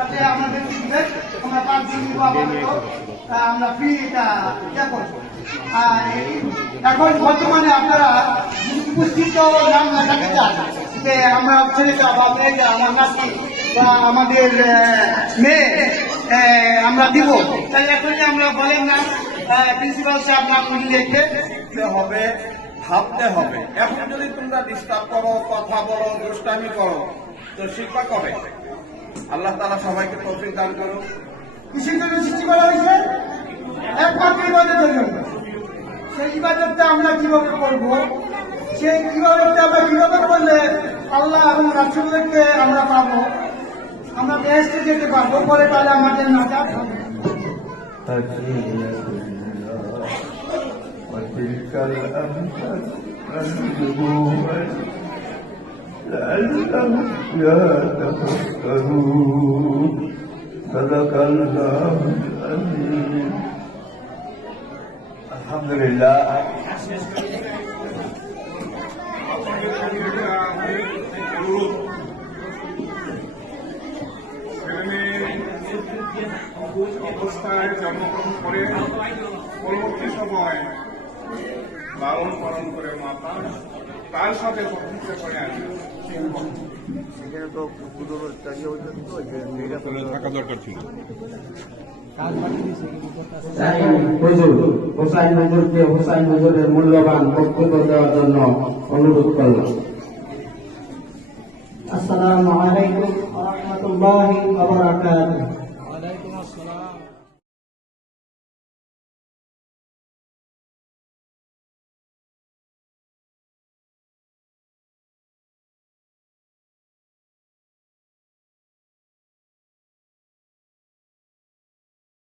তাতে আমাদের আমরা 5 জন নিব আপাতত, আমরা ফ্রি এটা ইয়ে করবো। এখন বর্তমানে আপনারা উপস্থিত নাম না থাকে চান যে আমরা ছেলেটা বা মেয়েটা আমার নাতি বা আমাদের মেয়ে আমরা দিব, তাই এখনই আমরা বলেন না প্রিন্সিপাল সাহেব নাম লিখতে হবে, ভাবতে হবে। এখন যদি তোমরা ডিস্টার্ব করো, কথা বলো, দুষ্টামি করো, তো শিক্ষা কবে? আল্লাহ তাআলা সবাইকে তৌফিক দান করুন। কিসের জন্য সৃষ্টি করা হয়েছে? একমাত্র ইবাদতের জন্য। সেই ইবাদতটা আমরা কিভাবে করব, সেই ইবাদতটা আমরা কিভাবে করলে আল্লাহ এবং রাসূলকে আমরা পাবো, আমরা বেহেশতে যেতে পারবো, পরে তাহলে আমাদের নাজাত হবে। وتلك الأمثال نضربها لعلهم يتفكرون صدق الله العظيم الحمد لله অবস্থায় জন্মগ্রহণ করে পরবর্তী সময় লালন পালন করে মাতা তার সাথে প্রশংসা করে আসে। সেখানে তো থাকা দরকার ছিল। হোসাইন হুজুরকে হোসাইন হুজুরের মূল্যবান বক্তব্য দেওয়ার জন্য অনুরোধ করলাম। আসসালামু আলাইকুম ওয়া রাহমাতুল্লাহি ওয়া বারাকাতুহু।